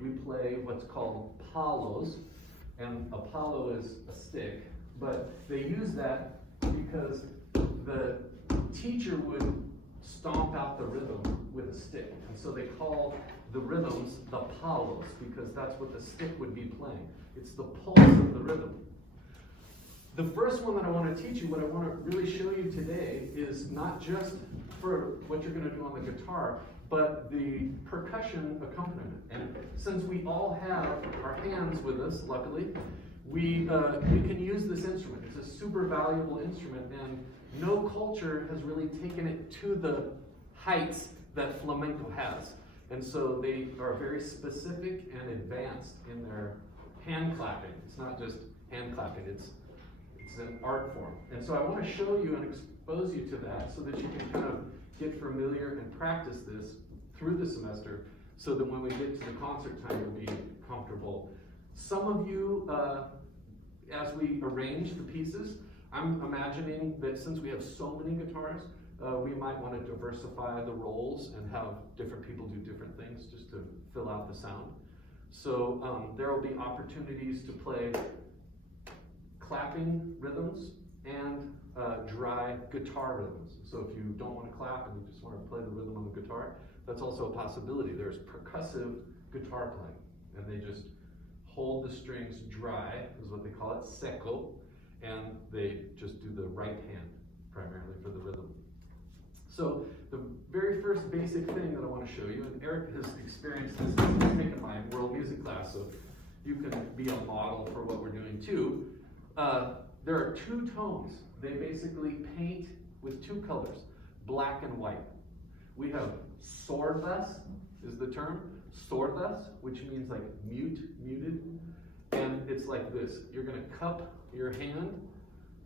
we play what's called palos, and a palo is a stick, but they use that because the teacher would stomp out the rhythm with a stick, and so they call the rhythms the palos because that's what the stick would be playing. It's the pulse of the rhythm. The first one that I want to teach you, what I want to really show you today, is not just for what you're going to do on the guitar, but the percussion accompaniment. And since we all have our hands with us, luckily, we can use this instrument. It's a super valuable instrument, and no culture has really taken it to the heights that flamenco has. And so they are very specific and advanced in their hand clapping. It's not just hand clapping, it's an art form. And so I want to show you and expose you to that so that you can kind of get familiar and practice this through the semester so that when we get to the concert time, you'll be comfortable. Some of you, as we arrange the pieces, I'm imagining that since we have so many guitars, we might want to diversify the roles and have different people do different things just to fill out the sound. So there will be opportunities to play clapping rhythms and dry guitar rhythms. So if you don't want to clap and you just want to play the rhythm on the guitar, that's also a possibility. There's percussive guitar playing, and they just hold the strings dry, is what they call it, seco, and they just do the right hand primarily for the rhythm. So the very first basic thing that I want to show you, and Eric has experienced this, he's taken my world music class, so you can be a model for what we're doing too. There are two tones. They basically paint with two colors, black and white. We have sordas is the term, sordas, which means like muted, and it's like this. You're going to cup your hand,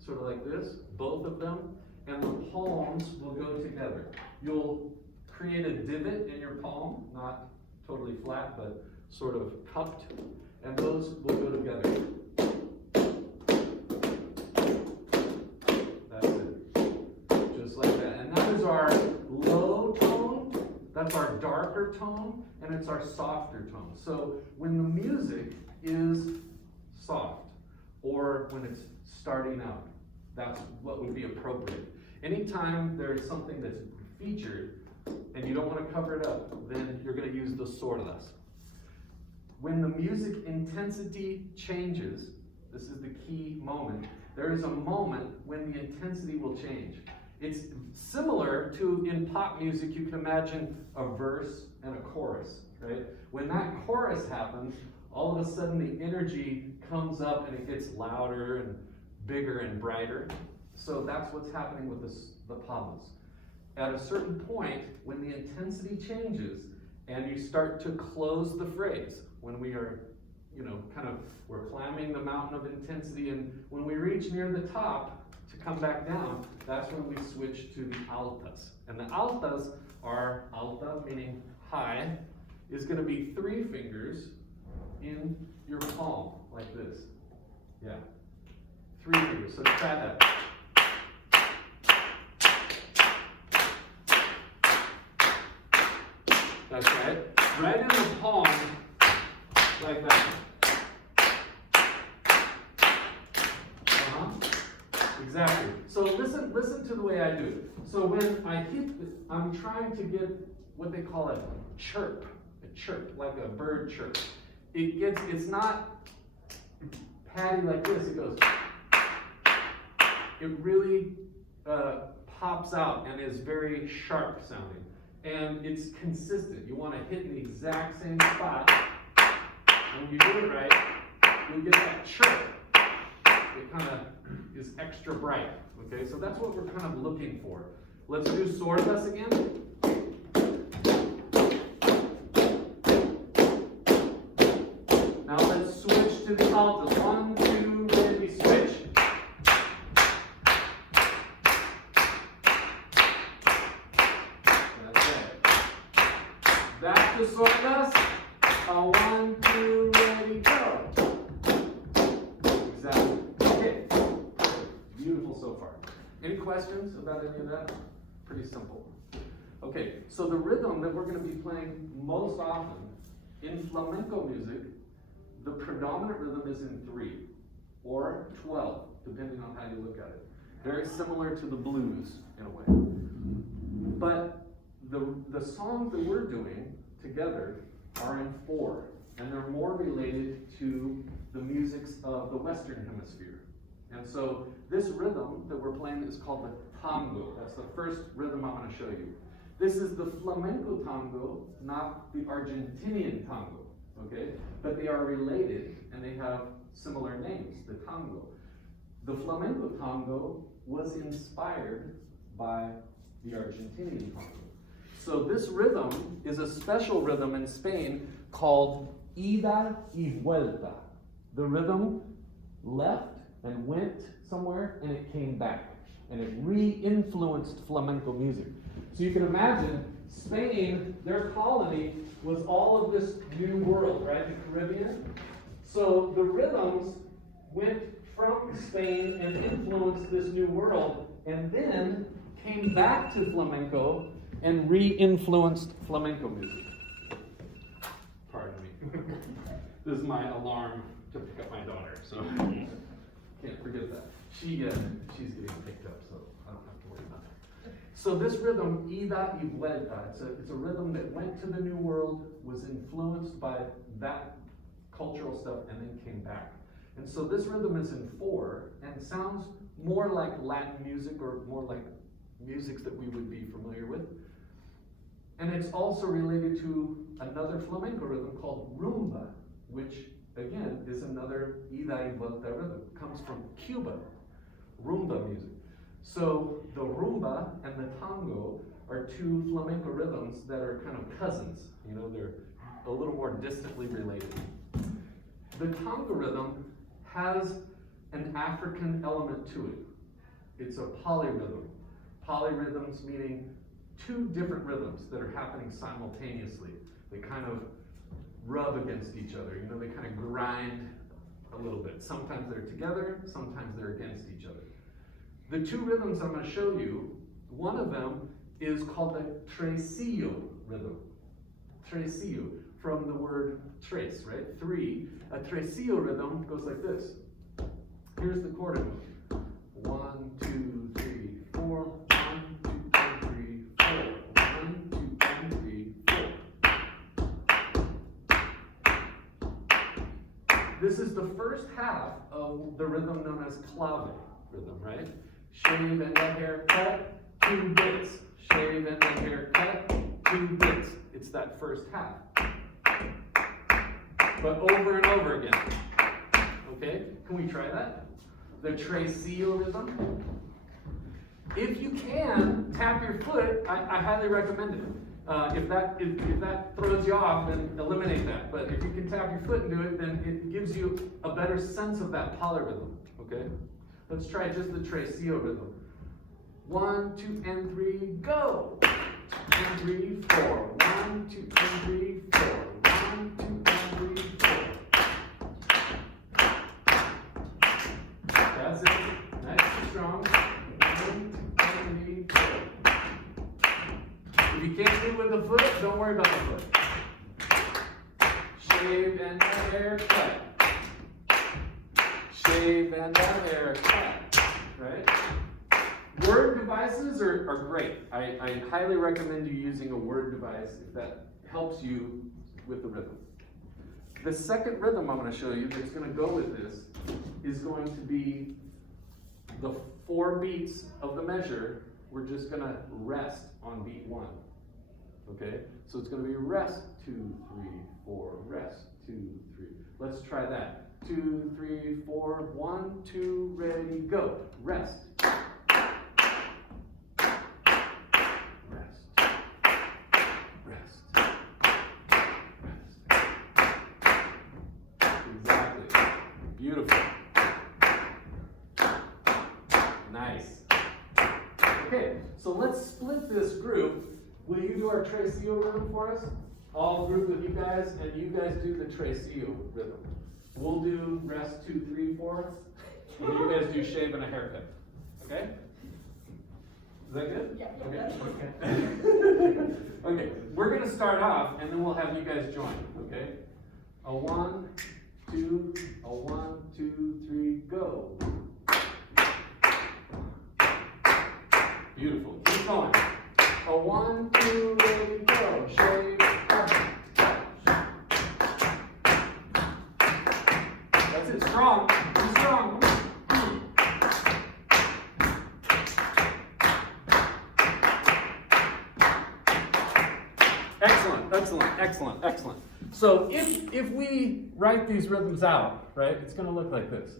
sort of like this, both of them, and the palms will go together. You'll create a divot in your palm, not totally flat, but sort of cupped, and those will go together. That's it. Just like that. And that is our low tone, that's our darker tone, and it's our softer tone. So when the music is soft, or when it's starting out, that's what would be appropriate. Anytime there's something that's featured and you don't want to cover it up, then you're going to use the sordas. When the music intensity changes, this is the key moment, there is a moment when the intensity will change. It's similar to in pop music, you can imagine a verse and a chorus, right? When that chorus happens, all of a sudden the energy comes up and it gets louder and bigger and brighter. So that's what's happening with the palos. At a certain point, when the intensity changes and you start to close the phrase, when we are, we're climbing the mountain of intensity, and when we reach near the top to come back down, that's when we switch to the altas. And the altas are, alta meaning high, is going to be 3 fingers in your palm, like this. Yeah. 3 fingers. So try that. That's right. Right in the palm, like that. Exactly. So listen to the way I do it. So when I hit, I'm trying to get what they call a chirp, like a bird chirp. It's not patty like this. It goes. It really pops out and is very sharp sounding. And it's consistent. You want to hit in the exact same spot. When you do it right, you get that chirp. It kind of is extra bright. Okay, so that's what we're kind of looking for. Let's do sordas again. Now let's switch to the altas. 1, 2, ready, switch. Back to sordas. 1, 2, ready, go. Exactly. Okay. Beautiful so far. Any questions about any of that? Pretty simple. Okay, so the rhythm that we're going to be playing most often In flamenco music, the predominant rhythm is in 3 or 12, depending on how you look at it. Very similar to the blues in a way. But the songs that we're doing together are in 4, and they're more related to the musics of the Western Hemisphere. And so this rhythm that we're playing is called the tango. That's the first rhythm I'm going to show you. This is the flamenco tango, not the Argentinian tango, okay? But they are related, and they have similar names, the tango. The flamenco tango was inspired by the Argentinian tango. So this rhythm is a special rhythm in Spain called ida y vuelta. The rhythm left and went somewhere, and it came back. And it re-influenced flamenco music. So you can imagine, Spain, their colony, was all of this new world, right? The Caribbean. So the rhythms went from Spain and influenced this new world, and then came back to flamenco and re-influenced flamenco music. Pardon me. This is my alarm to pick up my daughter, so can't forget that. She's getting picked up, so I don't have to worry about it. So this rhythm, ida y vuelta, it's a rhythm that went to the New World, was influenced by that cultural stuff, and then came back. And so this rhythm is in 4, and sounds more like Latin music, or more like musics that we would be familiar with. And it's also related to another flamenco rhythm called rumba, which again is another ida y vuelta rhythm. It comes from Cuba, rumba music. So the rumba and the tango are 2 flamenco rhythms that are kind of cousins. You know, they're a little more distantly related. The tango rhythm has an African element to it. It's a polyrhythm. Polyrhythms meaning 2 different rhythms that are happening simultaneously. They kind of rub against each other. You know, they kind of grind a little bit. Sometimes they're together, sometimes they're against each other. The 2 rhythms I'm going to show you, one of them is called the tresillo rhythm. Tresillo, from the word tres, right? 3. A tresillo rhythm goes like this. Here's the chord motion. 1, 2, 3, 4. 1, 2, 3, 4. 1, 2, 3, 4. This is the first half of the rhythm known as clave rhythm, right? Shave and a haircut, 2 bits. Shave and a haircut, 2 bits. It's that first half. But over and over again. Okay? Can we try that? The tresillo rhythm. If you can, tap your foot. I highly recommend it. If that throws you off, then eliminate that. But if you can tap your foot and do it, then it gives you a better sense of that polyrhythm. Okay? Let's try just the tresillo rhythm. 1, 2, and 3, go! 2, and 3, 4. 1, 2, and 3, 4. 1, 2, and 3, 4. That's it. Nice and strong. 1, 2, and 3, 4. If you can't do it with the foot, don't worry about the foot. Shave and a haircut. Shave and a haircut. Right? Word devices are great. I highly recommend you using a word device if that helps you with the rhythm. The second rhythm I'm going to show you that's going to go with this is going to be the 4 beats of the measure. We're just going to rest on beat 1. Okay? So it's going to be rest, 2, 3, 4, rest, 2, 3. Let's try that. 2, 3, 4, 1, 2, ready, go. Rest. Beautiful. Nice. Okay, so let's split this group. Will you do our tresillo rhythm for us? I'll group with you guys, and you guys do the tresillo rhythm. We'll do rest 2, 3, 4, and you guys do shave and a haircut. Okay? that good? Yeah, Okay. that's Okay. Okay, we're gonna start off and then we'll have you guys join, okay? A 1, 2, a 1, 2, 3, go. Beautiful. Keep going. A 1, 2, ready, go. Shake. That's it. Strong. Be strong. Excellent, excellent, excellent, excellent. So if we write these rhythms out, right, it's going to look like this.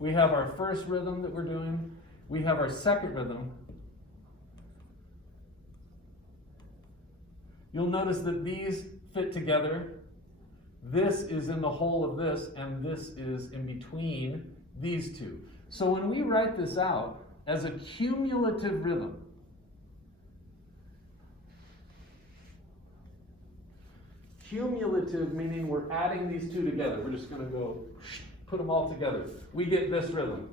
We have our first rhythm that we're doing. We have our second rhythm. You'll notice that these fit together. This is in the whole of this, and this is in between these two. So when we write this out as a cumulative rhythm, cumulative meaning we're adding these two together. We're just going to go put them all together. We get this rhythm.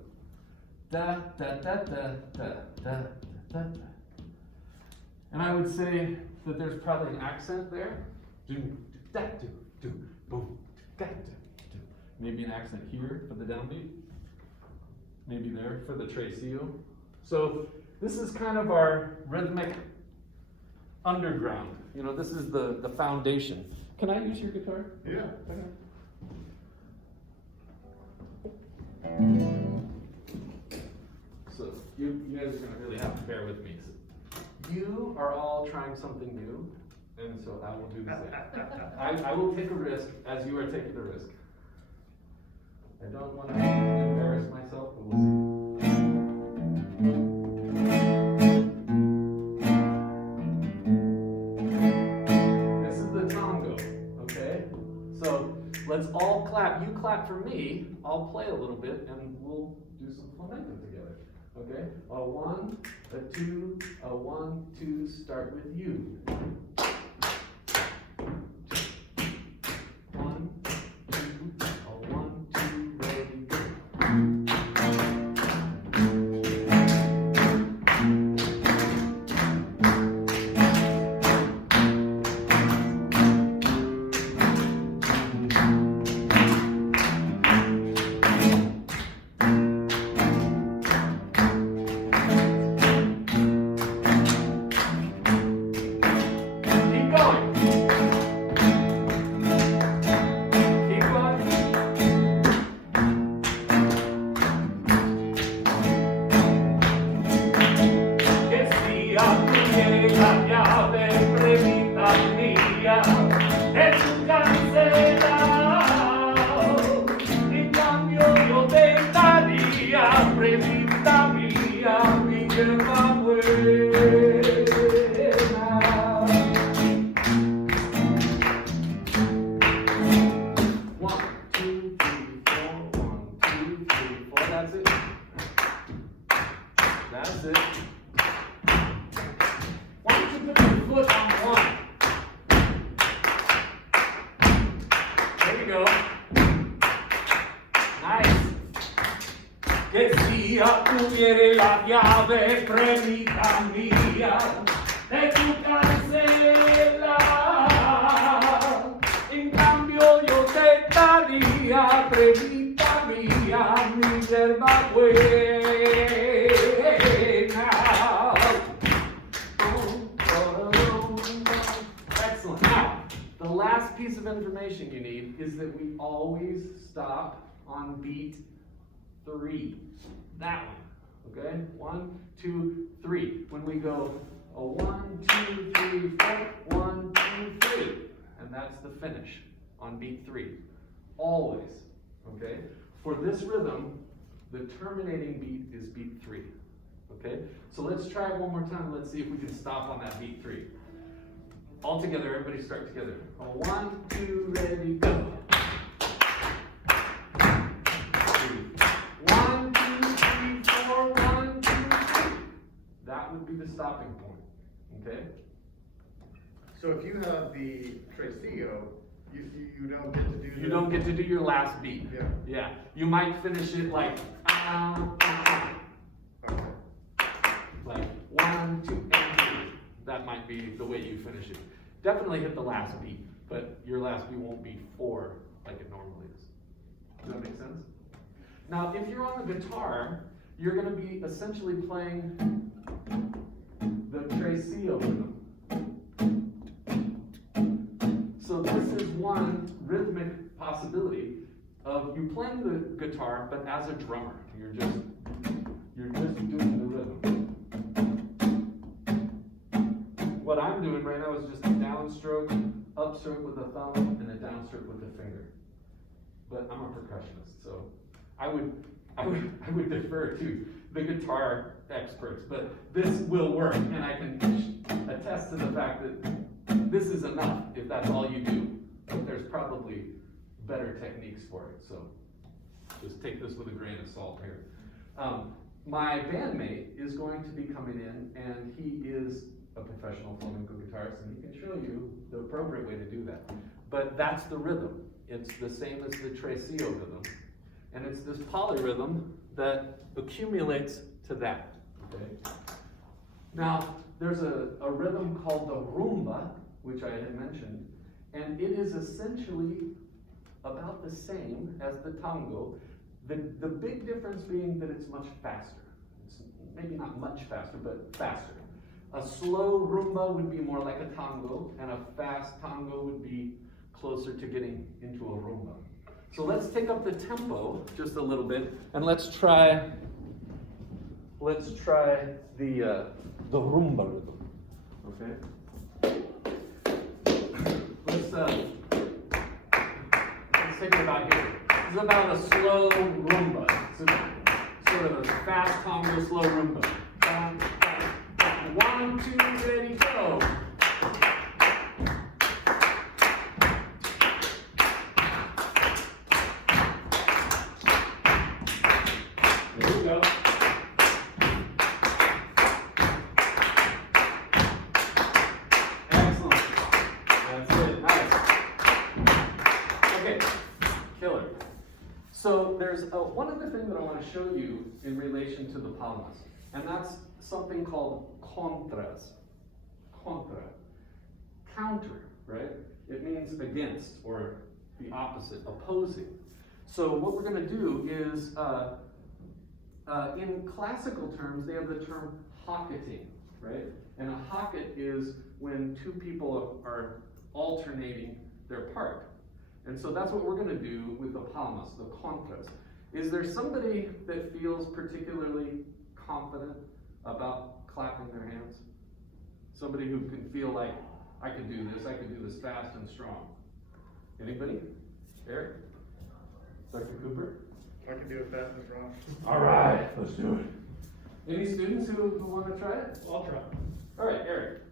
Da, da, da, da, da, da, da, da. And I would say that there's probably an accent there. Do, da, do, boom, da, da, do. Maybe an accent here for the downbeat. Maybe there for the tresillo. So this is kind of our rhythmic underground. You know, this is the foundation. Can I use your guitar? Yeah. Okay. So you guys are going to really have to bear with me. You are all trying something new, and so I will do the same. I will take a risk as you are taking a risk. I don't want to embarrass myself, but we'll see. This is the tango, okay? So let's all clap. You clap for me, I'll play a little bit, and we'll do some flamenco together. Okay? A 1, a 2, a 1, 2, start with you. 1, 2, a 1, 2, ready, go. That's it. Why don't you put your foot on one? There you go. Nice. Que si tuviera la llave, premita mía, de tu cancela. En cambio yo te daría, premita mía, mi yerba buena. Excellent. Now, the last piece of information you need is that we always stop on beat 3. That one. Okay? 1, 2, 3. When we go a 1, 2, 3, 4, 1, 2, 3. And that's the finish on beat 3. Always. Okay? For this rhythm, the terminating beat is beat 3. Okay? So let's try it one more time. Let's see if we can stop on that beat 3. All together, everybody start together. A 1, 2, ready, go. 1, 2, 3, 4, 1, 2, 3. That would be the stopping point. Okay? So if you have the tresillo, you don't get to do You don't get to do your last beat. Yeah. Yeah. You might finish it like Okay. like 1, be the way you finish it. Definitely hit the last beat, but your last beat won't be 4 like it normally is. Does that make sense? Now, if you're on the guitar, you're going to be essentially playing the tresillo rhythm. So this is one rhythmic possibility of you playing the guitar, but as a drummer. You're just doing the rhythm. What I'm doing right now is just a downstroke, upstroke with the thumb, and a downstroke with the finger. But I'm a percussionist, so I would defer to the guitar experts, but this will work, and I can attest to the fact that this is enough if that's all you do. But there's probably better techniques for it, so just take this with a grain of salt here. My bandmate is going to be coming in, and he is a professional flamenco guitarist, and he can show you the appropriate way to do that. But that's the rhythm. It's the same as the tresillo rhythm, and it's this polyrhythm that accumulates to that. Okay? Now, there's a rhythm called the rumba, which I had mentioned, and it is essentially about the same as the tango. The big difference being that it's much faster. It's maybe not much faster, but faster. A slow rumba would be more like a tango, and a fast tango would be closer to getting into a rumba. So let's take up the tempo just a little bit, and let's try the rumba rhythm. Okay. Let's take it about here. This is about a slow rumba. It's sort of a fast tango, slow rumba. 1, 2, ready, go. There we go. Excellent. That's it. Nice. Okay. Killer. So there's one other thing that I want to show you in relation to the palmas, and that's something called contras. Contra. Counter, right? It means against, or the opposite, opposing. So what we're going to do is, in classical terms, they have the term hocketing, right? And a hocket is when two people are alternating their part. And so that's what we're going to do with the palmas, the contras. Is there somebody that feels particularly confident about clapping their hands? Somebody who can feel like, I can do this fast and strong. Anybody? Eric? Dr. Cooper? I can do it fast and strong. All right, let's do it. Any students who want to try it? I'll try. All right, Eric.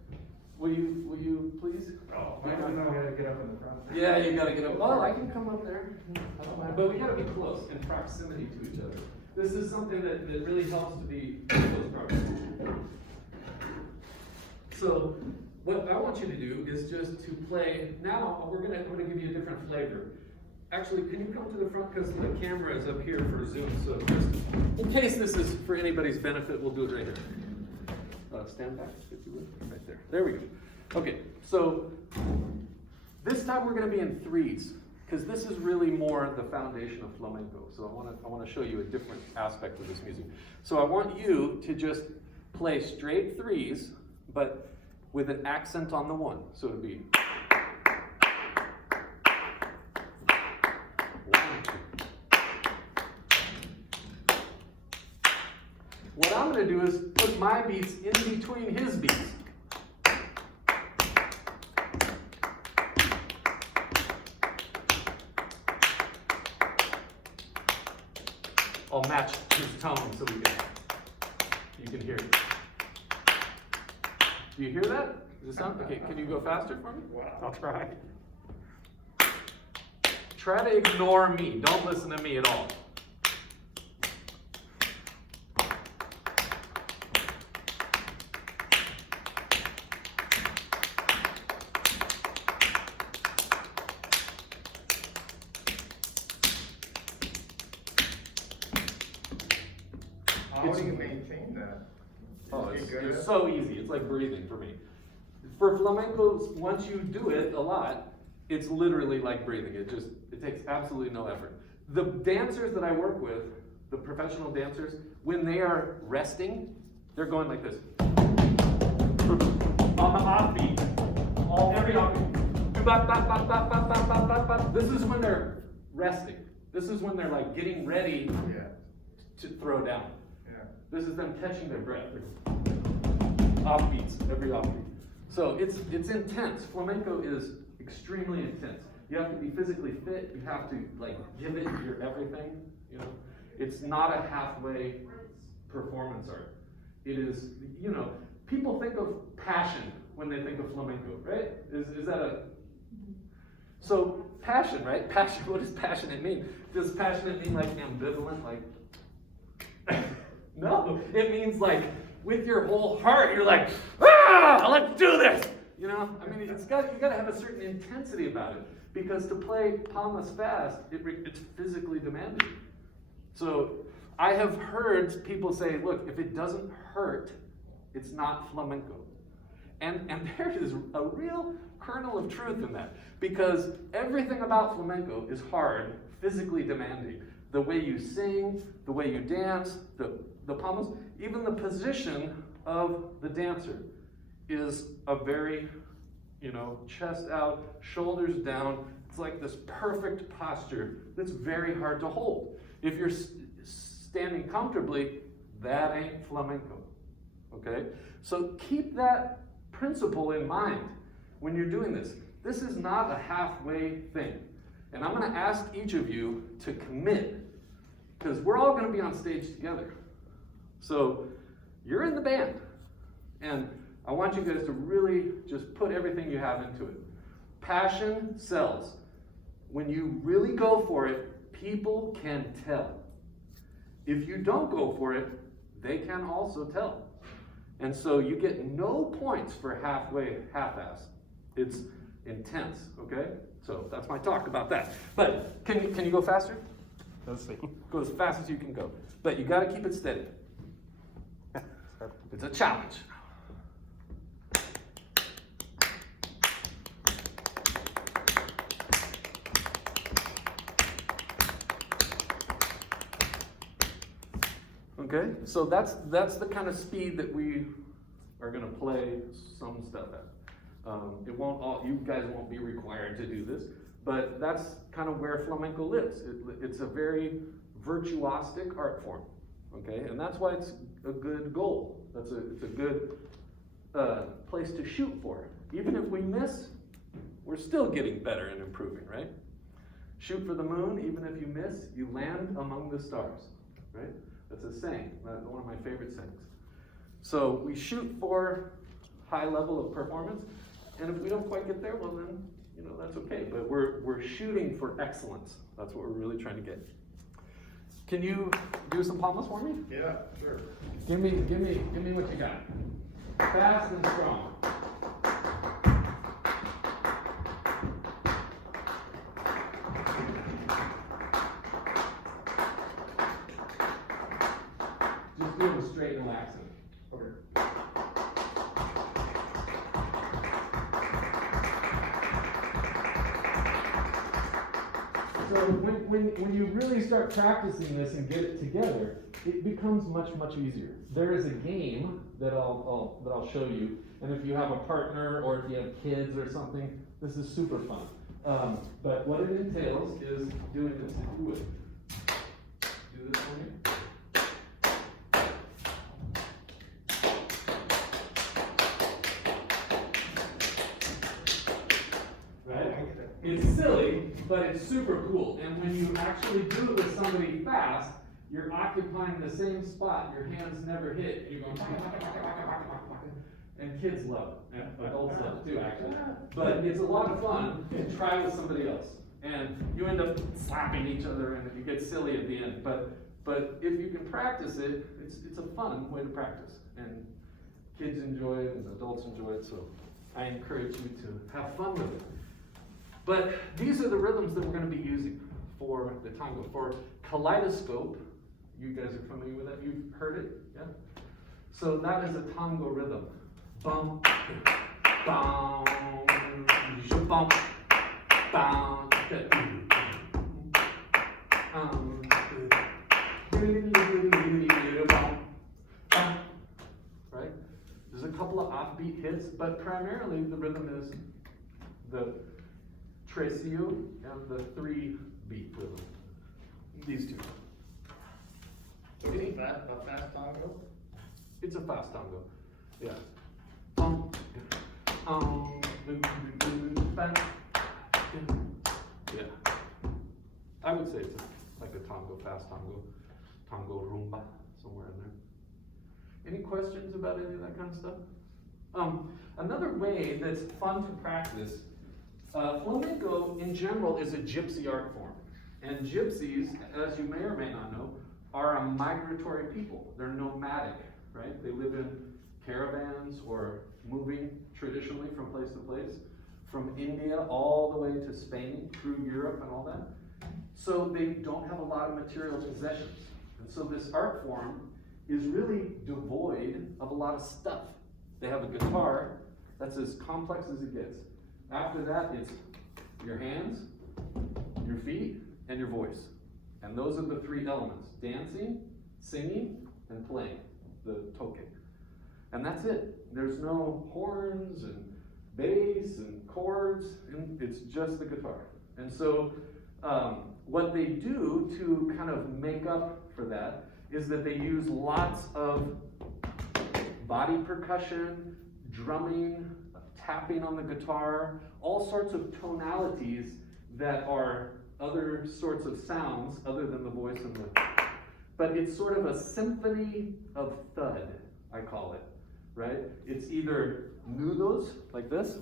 Will you please? Oh, I don't know, I gotta get up in the front. Yeah, you gotta get up. Well, I can come up there. I don't mind. But we gotta be close in proximity to each other. This is something that really helps to be close proximity. So, what I want you to do is just to play. Now, I'm gonna give you a different flavor. Actually, can you come to the front, because the camera is up here for Zoom, so just in case this is for anybody's benefit, we'll do it right here. Stand back, if you would, right there. There we go. Okay, so this time we're going to be in threes, because this is really more the foundation of flamenco. So I want to show you a different aspect of this music. So I want you to just play straight threes, but with an accent on the one. So it'd be 1, 2. What I'm going to do is put my beats in between his beats. I'll match his tone so you can hear it. Do you hear that? Does it sound okay? Can you go faster for me? Wow. I'll try. Try to ignore me. Don't listen to me at all. How do you maintain that? Oh, Just get good it's at it? so easy. It's like breathing for me. for flamencos, once you do it a lot, it's literally like breathing. It takes absolutely no effort. The dancers that I work with, the professional dancers, when they are resting, they're going like this. On the offbeat, every offbeat. This is when they're resting. This is when they're like getting ready to throw down. Yeah. This is them catching their breath. Offbeats, every offbeat. So it's intense. Flamenco is extremely intense. You have to be physically fit. You have to like give it your everything. You know, it's not a halfway performance art. It is, you know, people think of passion when they think of flamenco, right? Is that a... So passion, right? Passion, what does passionate mean? Does passionate mean like ambivalent, like... No, it means like with your whole heart, you're like, ah, let's do this! You know, I mean, you gotta have a certain intensity about it, because to play palmas fast, it's physically demanding. So I have heard people say, look, if it doesn't hurt, it's not flamenco. And there is a real kernel of truth in that, because everything about flamenco is hard, physically demanding. The way you sing, the way you dance, the palmas, even the position of the dancer is a very, you know, chest out, shoulders down. It's like this perfect posture that's very hard to hold. If you're standing comfortably, that ain't flamenco, okay? So keep that principle in mind when you're doing this. This is not a halfway thing. And I'm gonna ask each of you to commit, because we're all gonna be on stage together. So you're in the band, and I want you guys to really just put everything you have into it. Passion sells. When you really go for it, people can tell. If you don't go for it, they can also tell. And so you get no points for halfway, half-ass. It's intense, okay? So that's my talk about that. But can you go faster? Let's see. Go as fast as you can go. But you gotta keep it steady. It's a challenge. Okay, so that's the kind of speed that we are going to play some stuff at. It won't all, you guys won't be required to do this, but that's kind of where flamenco lives. It's a very virtuosic art form. Okay, and that's why it's a good goal. It's a good place to shoot for. Even if we miss, we're still getting better and improving, right? Shoot for the moon. Even if you miss, you land among the stars, right? That's a saying, one of my favorite sayings. So we shoot for high level of performance, and if we don't quite get there, well then, you know, that's okay. But we're shooting for excellence. That's what we're really trying to get. Can you do some palmas for me? Yeah, sure. Give me what you got. Fast and strong. Just do it with straight and relaxing. Okay. So when you really start practicing this and get it together, it becomes much, much easier. There is a game that I'll show you, and if you have a partner or if you have kids or something, this is super fun. But what it entails is doing this. If you would do this for me. It's silly, but it's super cool. And when you actually do it with somebody fast, you're occupying the same spot. Your hands never hit. You're going, and kids love it. And adults love it too, actually. But it's a lot of fun to try with somebody else. And you end up slapping each other, and you get silly at the end. But if you can practice it, it's a fun way to practice. And kids enjoy it, and adults enjoy it. So I encourage you to have fun with it. But these are the rhythms that we're going to be using for the tango. For kaleidoscope, you guys are familiar with that? You've heard it? Yeah? So that is a tango rhythm. Bum, Bum, bum, bum, right? There's a couple of offbeat hits, but primarily the rhythm is the tresillo and the 3-beat rhythm. These two. So it's a fast tango? It's a fast tango. Yeah. Um, bang. Yeah. I would say it's like a tango, fast tango, tango rumba, somewhere in there. Any questions about any of that kind of stuff? Another way that's fun to practice, flamenco in general is a gypsy art form. And gypsies, as you may or may not know, are a migratory people. They're nomadic, right? They live in caravans or moving traditionally from place to place, from India all the way to Spain, through Europe and all that. So they don't have a lot of material possessions. And so this art form is really devoid of a lot of stuff. They have a guitar that's as complex as it gets. After that, it's your hands, your feet, and your voice. And those are the 3 elements: dancing, singing, and playing, the toque. And that's it. There's no horns and bass and chords, and it's just the guitar. And so what they do to kind of make up for that is that they use lots of body percussion, drumming, tapping on the guitar, all sorts of tonalities that are other sorts of sounds other than the voice and the... But it's sort of a symphony of thud, I call it, right? It's either nudos, like this,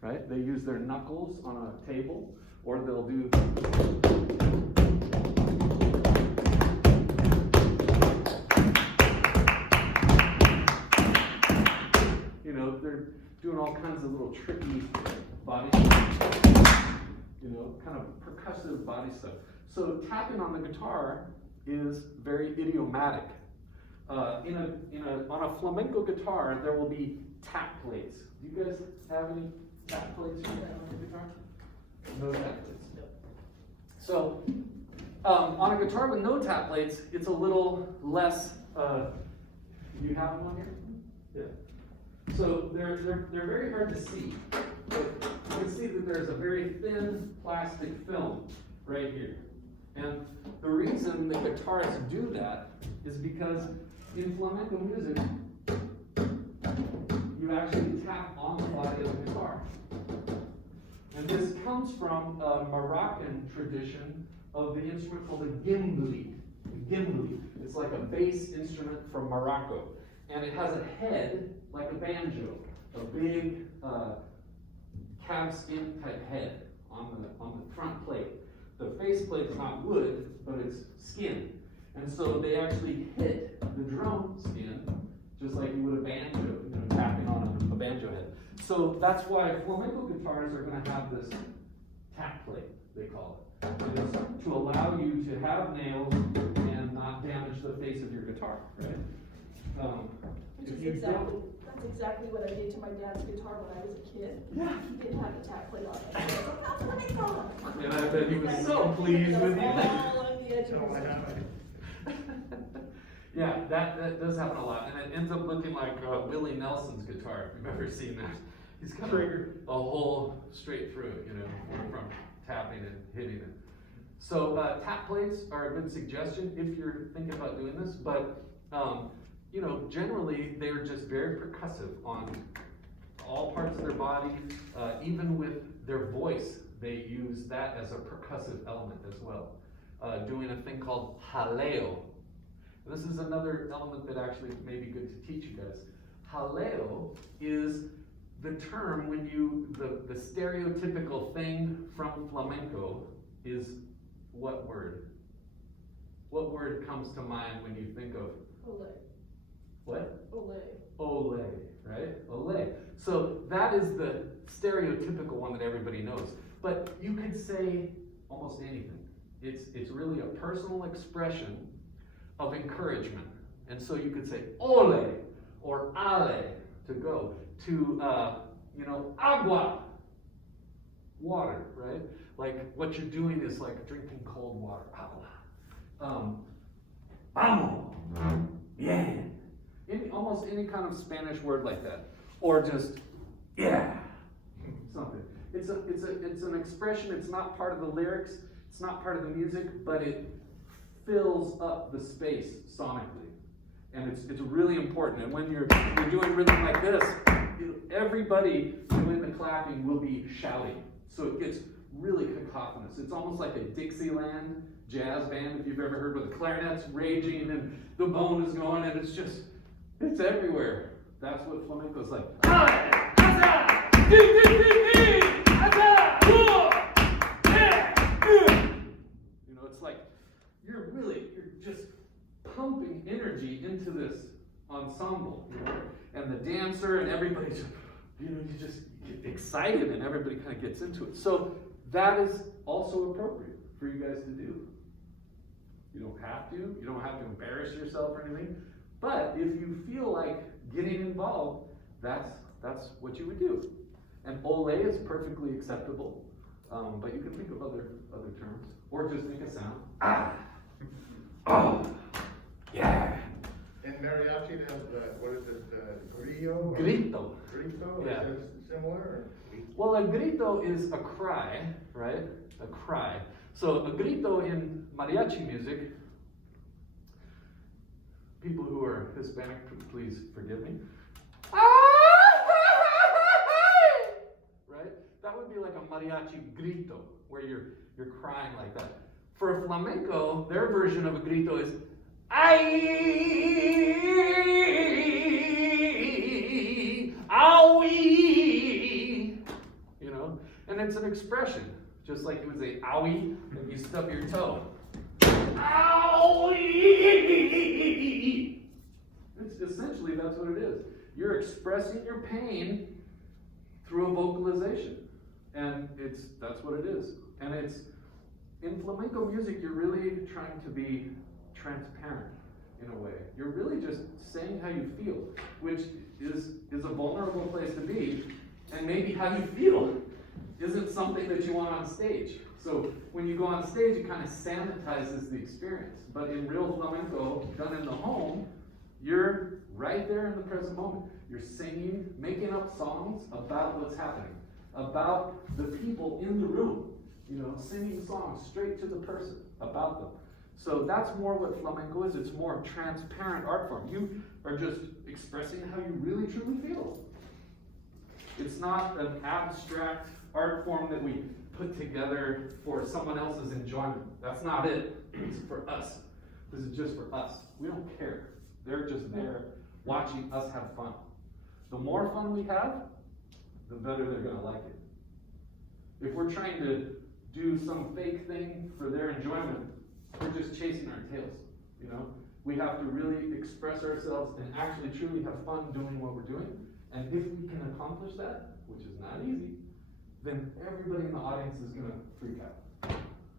right? They use their knuckles on a table, or they'll do... You know, they're doing all kinds of little tricky body, you know, kind of percussive body stuff. So tapping on the guitar is very idiomatic. On a flamenco guitar, there will be tap plates. Do you guys have any tap plates on your guitar? No tap plates. So on a guitar with no tap plates, it's a little less. Do you have one here? Yeah. So they're very hard to see. But you can see that there's a very thin plastic film right here. And the reason the guitarists do that is because in flamenco music, you actually tap on the body of the guitar. And this comes from a Moroccan tradition of the instrument called a gimli. Gimli. It's like a bass instrument from Morocco. And it has a head like a banjo, a big calfskin type head on the front plate. The face plate is not wood, but it's skin. And so they actually hit the drum skin just like you would a banjo, you know, tapping on a banjo head. So that's why flamenco guitars are going to have this tap plate, they call it. And it's to allow you to have nails and not damage the face of your guitar, right? That's exactly what I did to my dad's guitar when I was a kid. Yeah. He didn't have the tap plate on it. I was like, oh my God. And I bet he was so pleased with you. All on the edge of No, I his haven't. Yeah, that does happen a lot, and it ends up looking like Willie Nelson's guitar, if you've ever seen that. He's got a hole straight through it, you know, from tapping and hitting it. So tap plates are a good suggestion if you're thinking about doing this, but you know, generally they're just very percussive on all parts of their body, even with their voice, they use that as a percussive element as well. Doing a thing called jaleo. This is another element that actually may be good to teach you guys. Jaleo is the term when the stereotypical thing from flamenco is what word? What word comes to mind when you think of? Ole. What? Ole. Ole, right? Ole. So that is the stereotypical one that everybody knows. But you could say almost anything. It's really a personal expression of encouragement. And so you could say ole or ale to go, to, agua, water, right? Like what you're doing is like drinking cold water, agua. Vamos, bien. Almost any kind of Spanish word like that. Or just, yeah, something. It's an expression, it's not part of the lyrics, it's not part of the music, but it fills up the space sonically. And it's really important. And when you're doing rhythm like this, everybody doing the clapping will be shouting. So it gets really cacophonous. It's almost like a Dixieland jazz band, if you've ever heard, where the clarinet's raging and the bone is going, and it's everywhere. That's what flamenco's like. It's like you're just pumping energy into this ensemble, and the dancer and everybody's, you just get excited and everybody kind of gets into it. So that is also appropriate for you guys to do. You don't have to embarrass yourself or anything, but if you feel like getting involved, that's what you would do. And ole is perfectly acceptable, but you can think of other terms, or just make a sound. Ah, oh, yeah. In mariachi, they have what is it, grillo? Grito. Grito, Yeah. is it similar? Or? Well, a grito is a cry, right? A cry. So a grito in mariachi music, people who are Hispanic, please forgive me. Right? That would be like a mariachi grito, where you're crying like that. For a flamenco, their version of a grito is ay, owie, and it's an expression, just like it was a owie if you stub your toe. Owie! It's essentially, that's what it is. You're expressing your pain through a vocalization, and that's what it is. And in flamenco music, you're really trying to be transparent in a way. You're really just saying how you feel, which is a vulnerable place to be, and maybe how you feel isn't something that you want on stage. So when you go on stage, it kind of sanitizes the experience. But in real flamenco, done in the home, you're right there in the present moment. You're singing, making up songs about what's happening, about the people in the room, singing songs straight to the person about them. So that's more what flamenco is. It's more a transparent art form. You are just expressing how you really truly feel. It's not an abstract art form that we put together for someone else's enjoyment. That's not it. It's for us. This is just for us. We don't care. They're just there watching us have fun. The more fun we have, the better they're going to like it. If we're trying to do some fake thing for their enjoyment, we're just chasing our tails. We have to really express ourselves and actually truly have fun doing what we're doing. And if we can accomplish that, which is not easy, then everybody in the audience is going to freak out.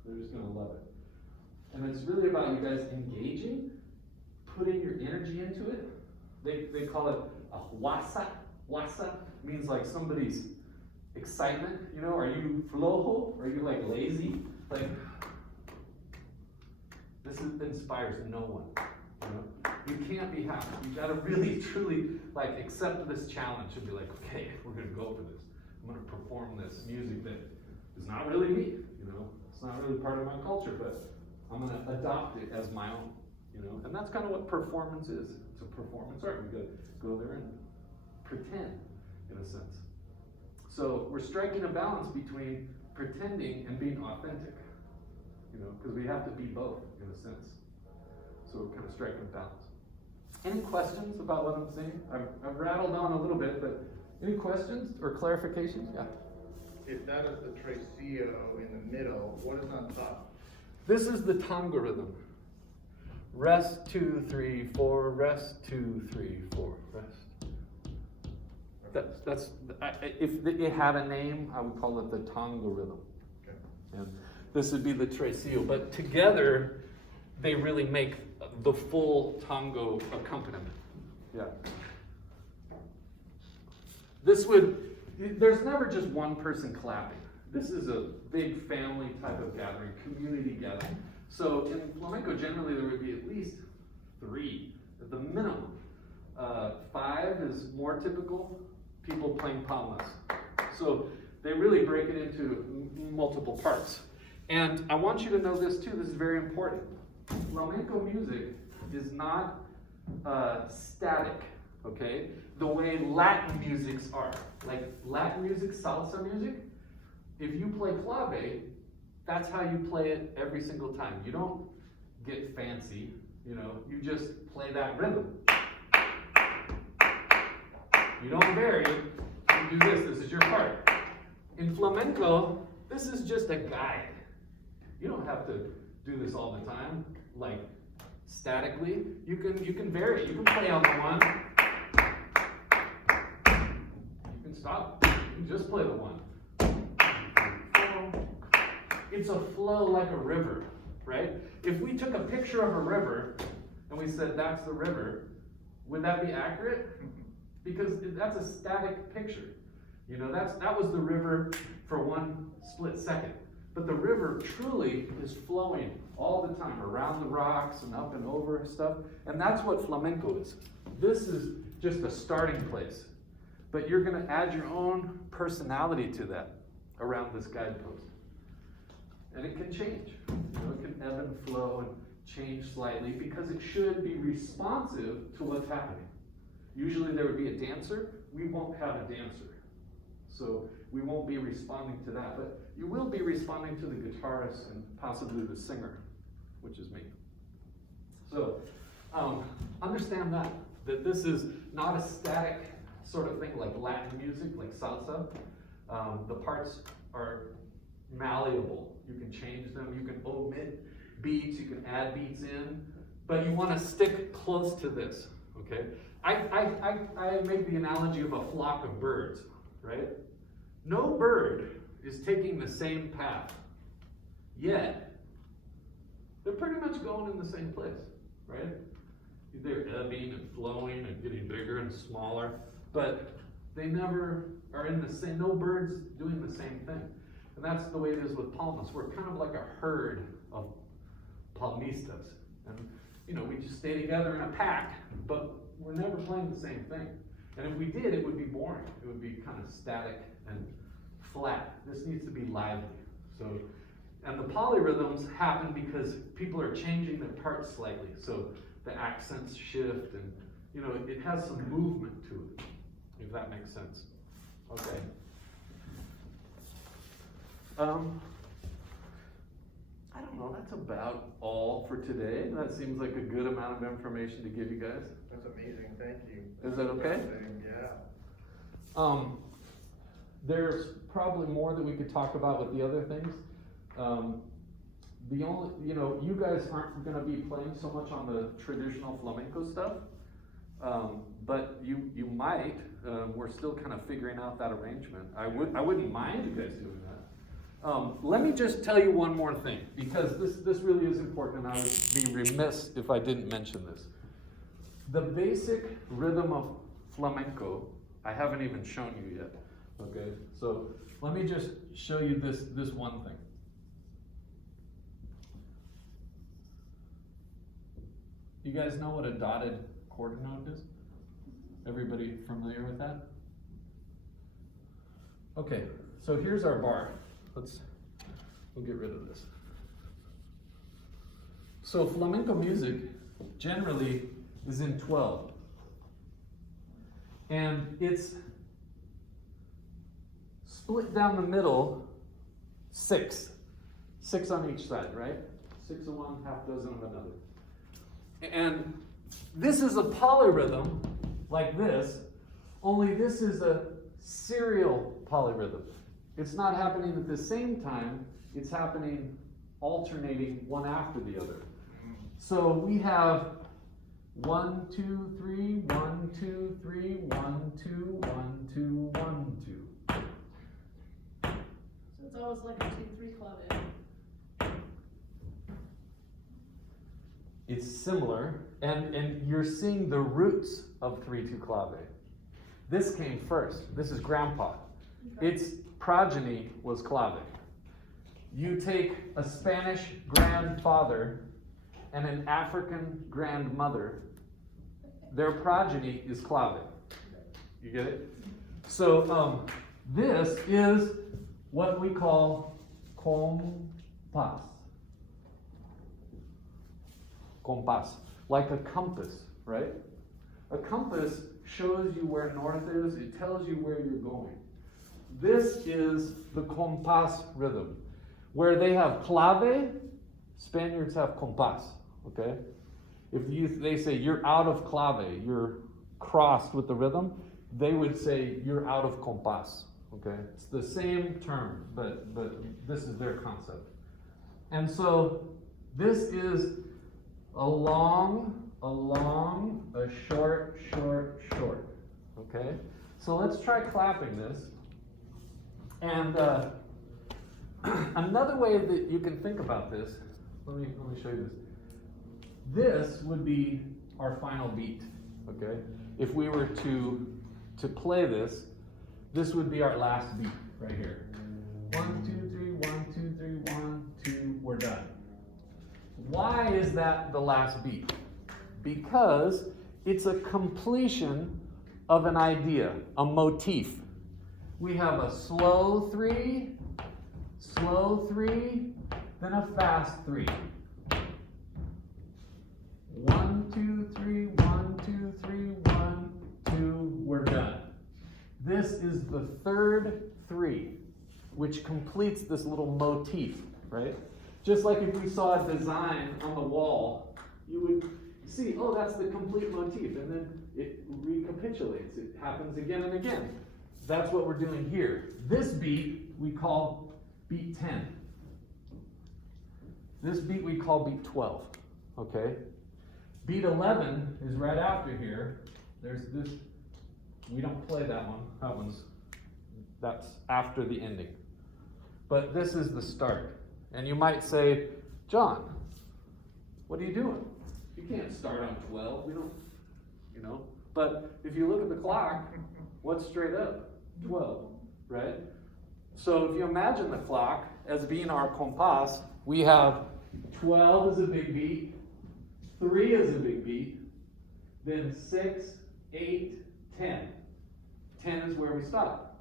They're just going to love it. And it's really about you guys engaging, putting your energy into it. They call it a huasa. Huasa means like somebody's excitement. Are you flojo? Are you like lazy? Like, this inspires no one. You can't be happy. You gotta really, truly accept this challenge and be like, okay, we're gonna go for this. I'm gonna perform this music that is not really me. It's not really part of my culture, but I'm gonna adopt it as my own. And that's kind of what performance is. It's a performance art. We gotta go there and pretend, in a sense. So we're striking a balance between pretending and being authentic. Because we have to be both, in a sense. So we're kind of striking a balance. Any questions about what I'm saying? I've rattled on a little bit, but any questions or clarifications? Yeah. If that is the tresillo in the middle, what is on top? This is the tango rhythm. Rest, 2, 3, 4, rest, 2, 3, 4, rest. If it had a name, I would call it the tango rhythm. Okay. And this would be the tresillo. But together, they really make the full tango accompaniment. Yeah. There's never just one person clapping. This is a big family type of gathering, community gathering. So in flamenco, generally there would be at least 3 at the minimum. 5 is more typical, people playing palmas. So they really break it into multiple parts. And I want you to know this too, this is very important. Flamenco music is not static, okay? The way Latin musics are. Like Latin music, salsa music, if you play clave, that's how you play it every single time. You don't get fancy, you know, you just play that rhythm. You don't vary, you do this is your part. In flamenco, this is just a guide. You don't have to do this all the time, like statically. You can vary, you can play on the one. You can stop, you can just play the one. It's a flow like a river, right? If we took a picture of a river and we said that's the river, would that be accurate? Because that's a static picture. You know, that was the river for one split second. But the river truly is flowing all the time around the rocks and up and over and stuff. And that's what flamenco is. This is just a starting place. But you're going to add your own personality to that around this guidepost. And it can change. You know, it can ebb and flow and change slightly because it should be responsive to what's happening. Usually there would be a dancer. We won't have a dancer. So we won't be responding to that. But you will be responding to the guitarist and possibly the singer, which is me. So understand that this is not a static sort of thing like Latin music, like salsa. The parts are malleable. You can change them, you can omit beats, you can add beats in, but you want to stick close to this, okay? I make the analogy of a flock of birds, right? No bird is taking the same path, yet they're pretty much going in the same place, right? They're ebbing and flowing and getting bigger and smaller, but they never are in the same, no bird's doing the same thing. And that's the way it is with palmas. We're kind of like a herd of palmistas. And, you know, we just stay together in a pack, but we're never playing the same thing. And if we did, it would be boring. It would be kind of static and flat. This needs to be lively. So, and the polyrhythms happen because people are changing their parts slightly. So the accents shift and, you know, it has some movement to it, if that makes sense. Okay. I don't know, that's about all for today. That seems like a good amount of information to give you guys. That's amazing, thank you. Is that okay? Yeah. There's probably more that we could talk about with the other things. The only, you know, you guys aren't gonna be playing so much on the traditional flamenco stuff, but you might. We're still kind of figuring out that arrangement. I wouldn't mind you guys doing that. Let me just tell you one more thing, because this really is important, and I would be remiss if I didn't mention this. The basic rhythm of flamenco, I haven't even shown you yet. Okay, so let me just show you this one thing. You guys know what a dotted quarter note is? Everybody familiar with that? Okay, so here's our bar. We'll get rid of this. So flamenco music generally is in 12. And it's split down the middle 6. 6 on each side, right? 6 of one, half dozen of another. And this is a polyrhythm like this, only this is a serial polyrhythm. It's not happening at the same time, it's happening alternating one after the other. So we have 1, 2, 3, 1, 2, 3, 1, 2, 1, 2, 1, 2. So it's almost like a 2-3 clave. It's similar, and you're seeing the roots of 3/2 clave. This came first. This is grandpa. Its progeny was clave. You take a Spanish grandfather and an African grandmother, their progeny is clave. You get it? So this is what we call compás. Compás, like a compass, right? A compass shows you where north is, it tells you where you're going. This is the compás rhythm. Where they have clave, Spaniards have compás, okay? If they say you're out of clave, you're crossed with the rhythm, they would say you're out of compás, okay? It's the same term, but this is their concept. And so this is a long, a short, okay? So let's try clapping this. And another way that you can think about this, let me show you this. This would be our final beat, okay? If we were to play this, this would be our last beat right here. 1, 2, 3, 1, 2, 3, 1, 2, we're done. Why is that the last beat? Because it's a completion of an idea, a motif. We have a slow 3, then a fast 3. 1, 2, 3, 1, 2, 3, 1, 2, we're done. This is the third 3, which completes this little motif, right? Just like if we saw a design on the wall, you would see, oh, that's the complete motif, and then it recapitulates. It happens again and again. That's what we're doing here. This beat we call beat 10. This beat we call beat 12, okay? Beat 11 is right after here. There's this, we don't play that one. That's after the ending. But this is the start. And you might say, John, what are you doing? You can't start on 12. We don't, But if you look at the clock, what's straight up? 12, right? So if you imagine the clock as being our compás, we have 12 is a big beat, 3 is a big beat, then 6, 8, 10. 10 is where we stop,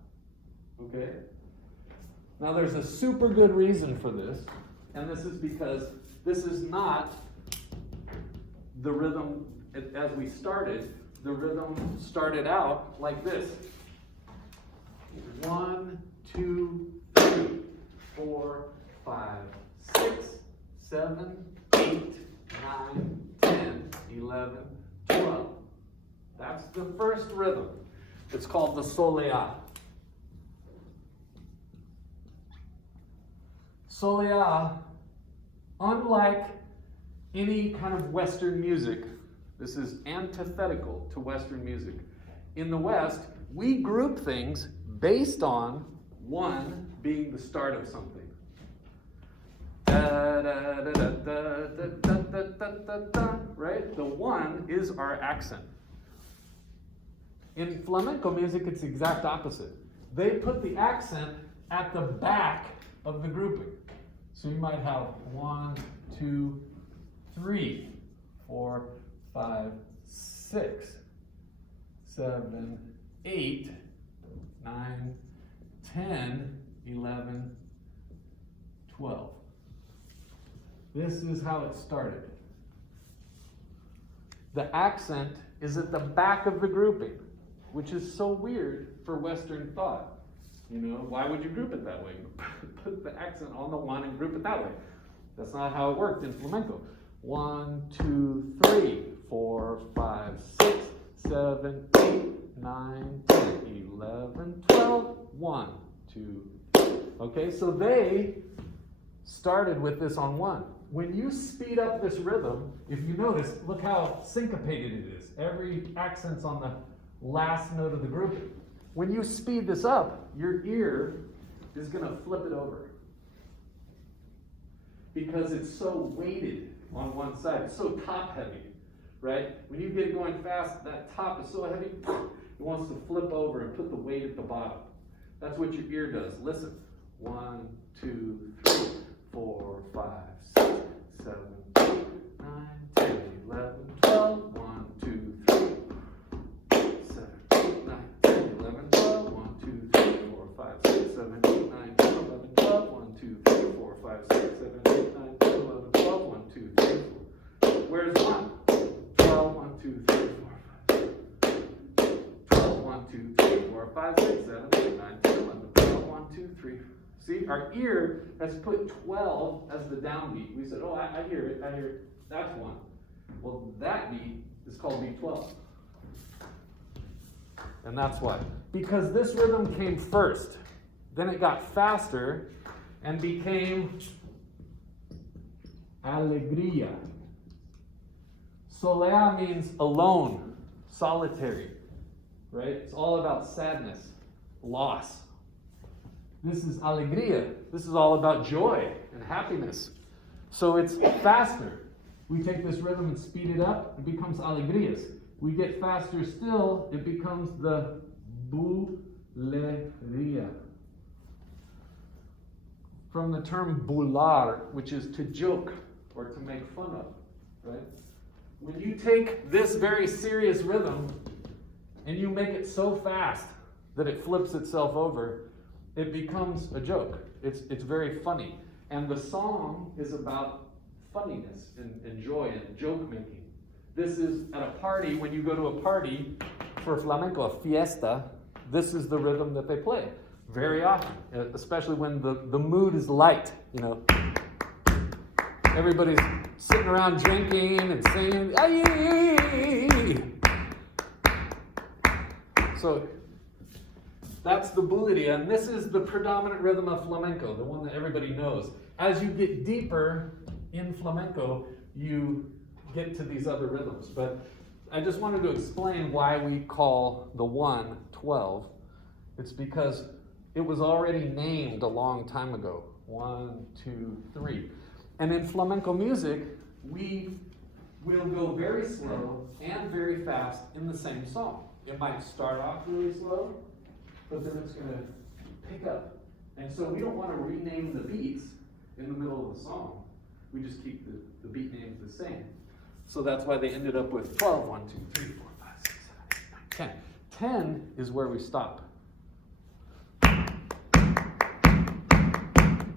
okay? Now there's a super good reason for this, and this is because this is not the rhythm as we started. The rhythm started out like this. 1, 2, 3, 4, 5, 6, 7, 8, 9, 10, 11, 12. That's the first rhythm. It's called the soleá. Soleá, unlike any kind of Western music, this is antithetical to Western music. In the West, we group things based on 1 being the start of something. Right? The 1 is our accent. In flamenco music, it's the exact opposite. They put the accent at the back of the grouping. So you might have 1, 2, 3, 4, 5, 6, 7, 8, 9, 10, 11, 12. This is how it started. The accent is at the back of the grouping, which is so weird for Western thought. Why would you group it that way? Put the accent on the 1 and group it that way. That's not how it worked in flamenco. 1, 2, 3, 4, 5, 6, 7, 8, 9, 10, 11, 12, 1, 2, 3. Okay, so they started with this on 1. When you speed up this rhythm, if you notice, look how syncopated it is. Every accent's on the last note of the grouping. When you speed this up, your ear is going to flip it over. Because it's so weighted. on one side. It's so top heavy, right? When you get going fast, that top is so heavy, it wants to flip over and put the weight at the bottom. That's what your ear does. Listen. 1, 2, 3, 4, 5, 6, 7, 8, 9, 10, 11, 12. 1, 2, 3, 7, 8, 9, 10, 11, 12. 1, 2, 3, 4, 5, 6, 7, 8, 9, 10, 11, 12. 1, 2, 3, 4, 5, 6, 7, 8, 9, 10, 11, 12. 1, 2, 3, 4. Where's 1? 12. 1, 2, 3, 4, 5. 12. 1, 2, 3, 4, 5, 6, 7, 8, 9, 10, 11, 12. 1, 2, 3. See, our ear has put 12 as the downbeat. We said, oh, I hear it, that's 1. Well, that beat is called beat 12. And that's why. Because this rhythm came first. Then it got faster and became alegria. Solea means alone, solitary, right? It's all about sadness, loss. This is alegria. This is all about joy and happiness. So it's faster. We take this rhythm and speed it up, it becomes alegrias. We get faster still, it becomes the buleria. From the term bular, which is to joke or to make fun of, right? When you take this very serious rhythm and you make it so fast that it flips itself over, it becomes a joke. It's very funny. And the song is about funniness and joy and joke making. This is at a party, when you go to a party for flamenco, a fiesta, this is the rhythm that they play very often, especially when the mood is light, you know. Everybody's sitting around drinking and singing. Ay! So that's the buleria, and this is the predominant rhythm of flamenco, the one that everybody knows. As you get deeper in flamenco, you get to these other rhythms. But I just wanted to explain why we call the 1 12. It's because it was already named a long time ago. 1, 2, 3. And in flamenco music, we will go very slow and very fast in the same song. It might start off really slow, but then it's going to pick up. And so we don't want to rename the beats in the middle of the song. We just keep the beat names the same. So that's why they ended up with 12, 1, 2, 3, 4, 5, 6, 7, 8, 9, 10. 10 is where we stop. 12,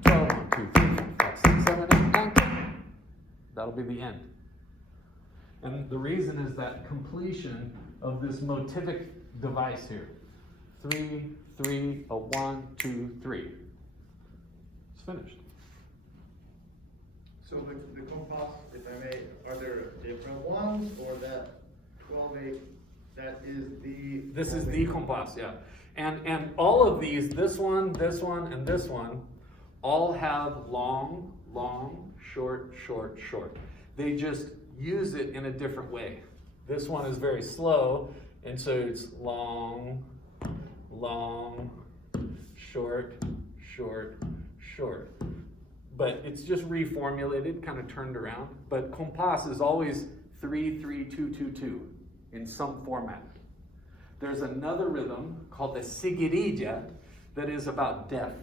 1, 2, 3, 4, 5, 6, 7, 8, 9, 10. That'll be the end. And the reason is that completion of this motivic device here. 3, 3, a 1, 2, 3. It's finished. So the compas, if I may, are there different ones, or that 12/8, that is the... This is the compas, yeah. And all of these, this one, and this one, all have long, long, short, short, short. They just use it in a different way. This one is very slow, and so it's long, long, short, short, short. But it's just reformulated, kind of turned around. But compas is always 3, 3, 2, 2, 2 in some format. There's another rhythm called the seguirilla that is about death.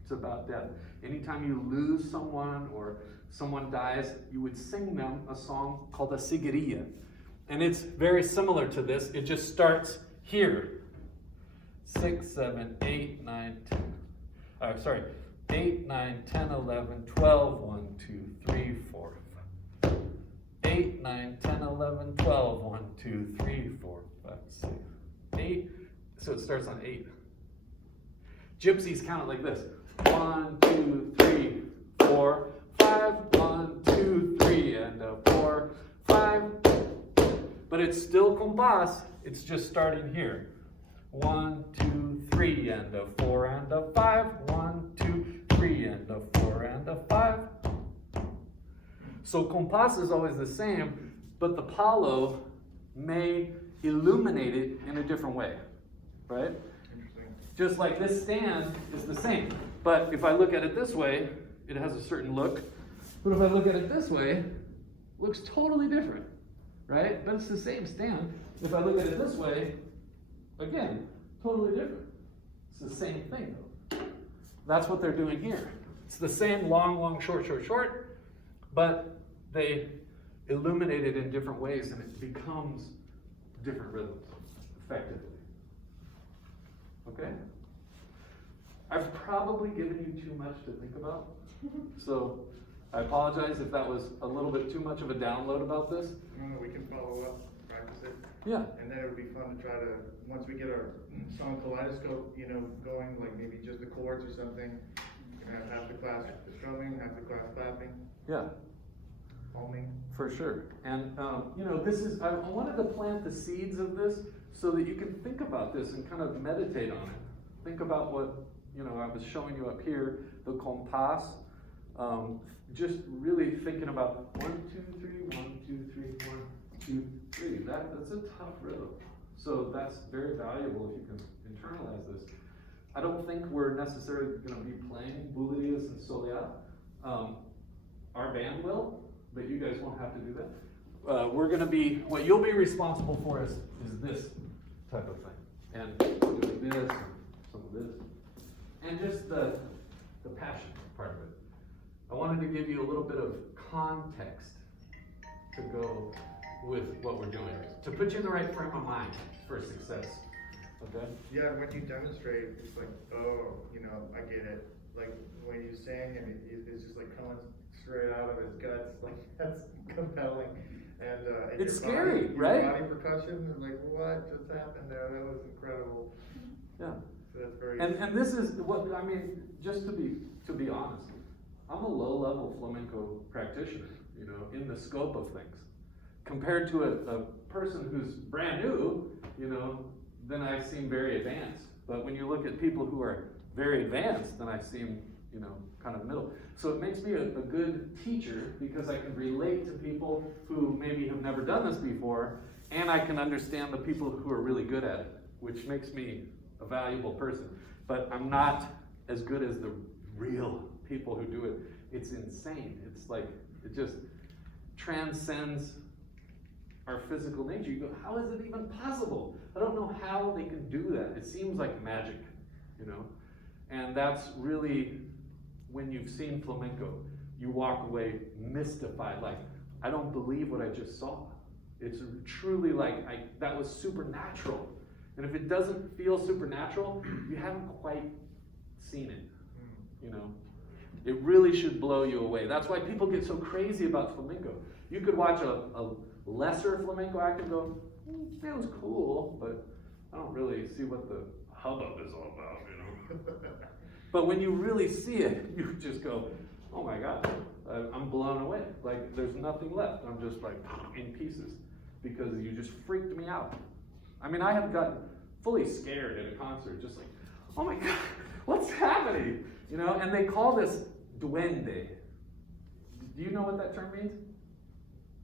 It's about death. Anytime you lose someone or someone dies, you would sing them a song called a seguirilla. And it's very similar to this. It just starts here. 6, 7, 8, 9, 10. 8, 9, 10, 11, 12, 1, 2, 3, 4, 5. 8, 9, 10, 11, 12, 1, 2, 3, 4, 5, 6, 8. So it starts on 8. Gypsies count it like this. 1, 2, 3, 4, 5. 1, 2, 3, and a 4, 5. But it's still compas. It's just starting here. 1, 2, 3, and a 4, and a 5. 1, 2, 3, and a 4, and a 5. So compas is always the same, but the palo may illuminate it in a different way, right? Interesting. Just like this stand is the same, but if I look at it this way, it has a certain look, But if I look at it this way, it looks totally different, right? But it's the same stand. If I look at it this way, again, totally different. It's the same thing though. That's what they're doing here. It's the same long, long, short, short, short, but they illuminate it in different ways and it becomes different rhythms, effectively. Okay? I've probably given you too much to think about, so I apologize if that was a little bit too much of a download about this. No, we can follow up, practice it. Yeah. And then it would be fun to try to, once we get our song kaleidoscope, going, like maybe just the chords or something, have half the class strumming, half the class clapping, Yeah. humming. For sure. And, this is, I wanted to plant the seeds of this so that you can think about this and kind of meditate on it. Think about what, I was showing you up here, the compass. Just really thinking about 1, 2, 3, 1, 2, 3, 1, 2, 3. That's a tough rhythm. So that's very valuable if you can internalize this. I don't think we're necessarily going to be playing Bulerías and Soleá. Our band will, but you guys won't have to do that. We're going to be, what you'll be responsible for is this type of thing. And doing this, and some of this. And just the passion part of it. I wanted to give you a little bit of context to go with what we're doing, to put you in the right frame of mind for success. Okay? Yeah, when you demonstrate, it's like, oh, I get it. Like when you sing and it's just like coming straight out of his guts, like that's compelling. And it's your scary, body, right? Your body percussion, and like what just happened there? That was incredible. Yeah. So that's very. And this is what I mean. Just to be honest, I'm a low-level flamenco practitioner. In the scope of things, compared to a person who's brand new, then I seem very advanced. But when you look at people who are very advanced, then I seem, kind of middle. So it makes me a good teacher because I can relate to people who maybe have never done this before, and I can understand the people who are really good at it, which makes me a valuable person. But I'm not as good as the real people who do it. It's insane. It's like, it just transcends our physical nature. You go, how is it even possible? I don't know how they can do that. It seems like magic, And that's really, when you've seen flamenco, you walk away mystified, like, I don't believe what I just saw. It's truly like, that was supernatural. And if it doesn't feel supernatural, you haven't quite seen it, It really should blow you away. That's why people get so crazy about flamenco. You could watch a lesser flamenco act and go, that was cool, but I don't really see what the hubbub is all about, But when you really see it, you just go, oh my God, I'm blown away. Like, there's nothing left. I'm just like in pieces because you just freaked me out. I mean, I have gotten fully scared at a concert, just like, oh my God, what's happening? And they call this duende. Do you know what that term means?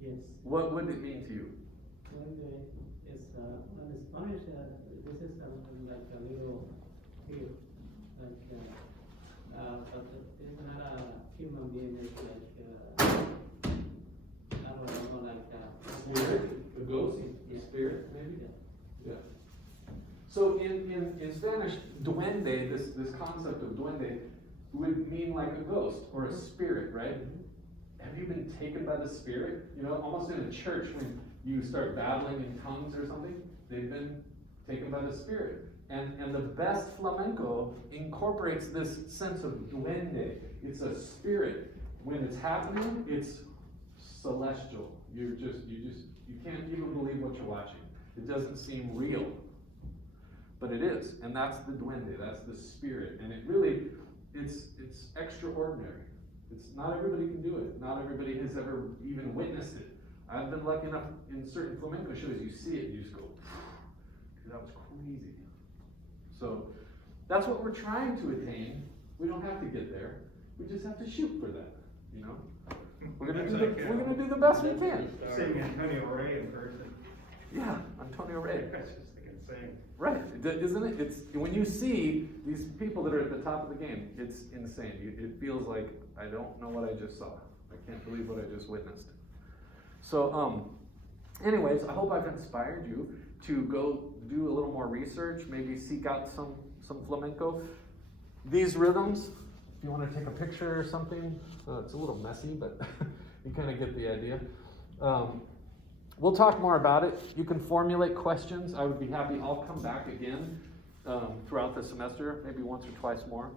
Yes. What would it mean to you? Duende is in Spanish. This is like a little figure, but it's not a human being. It's like I don't know, like a Spirit? A ghost? Yeah. A spirit, maybe? Yeah. Yeah. So in Spanish, duende, this concept of duende, would mean like a ghost or a spirit, right? Have you been taken by the Spirit? Almost in a church when you start babbling in tongues or something, they've been taken by the Spirit. And the best flamenco incorporates this sense of duende. It's a spirit. When it's happening, it's celestial. You can't even believe what you're watching. It doesn't seem real. But it is. And that's the duende, that's the spirit. And it really, it's extraordinary. It's not everybody can do it. Not everybody has ever even witnessed it. I've been lucky enough in certain flamenco shows, you see it, you just go, that was crazy. So that's what we're trying to attain. We don't have to get there. We just have to shoot for that. We're gonna do the best we can. Seeing Antonio Ray in person. Yeah, Antonio Ray. That's just insane. Right, isn't it? It's when you see these people that are at the top of the game, it's insane. It feels like I don't know what I just saw. I can't believe what I just witnessed. So, anyways, I hope I've inspired you to go do a little more research, maybe seek out some flamenco. These rhythms, if you want to take a picture or something, it's a little messy, but you kind of get the idea. We'll talk more about it. You can formulate questions. I would be happy. I'll come back again throughout the semester, maybe once or twice more.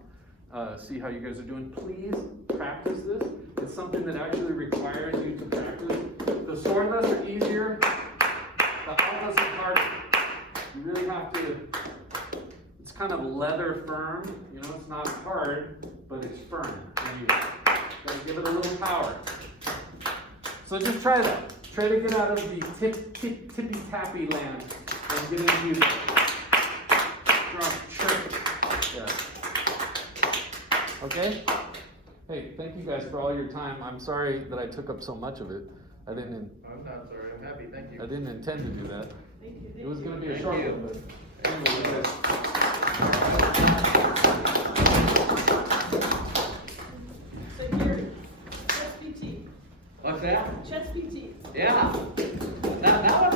See how you guys are doing. Please practice this. It's something that actually requires you to practice. The sordas are easier. The altas are harder. You really have to. It's kind of leather firm. You know, it's not hard, but it's firm. And you gotta give it a little power. So just try that. Try to get out of the tippy-tappy land and get into the church. Yeah. Okay? Hey, thank you guys for all your time. I'm sorry that I took up so much of it. I'm not sorry, I'm happy, thank you. I didn't intend to do that. Thank you. It was going to be a Thank short you. one, but anyway, you guys. So here, chess PT. What's that? Chess PT. Yeah. Now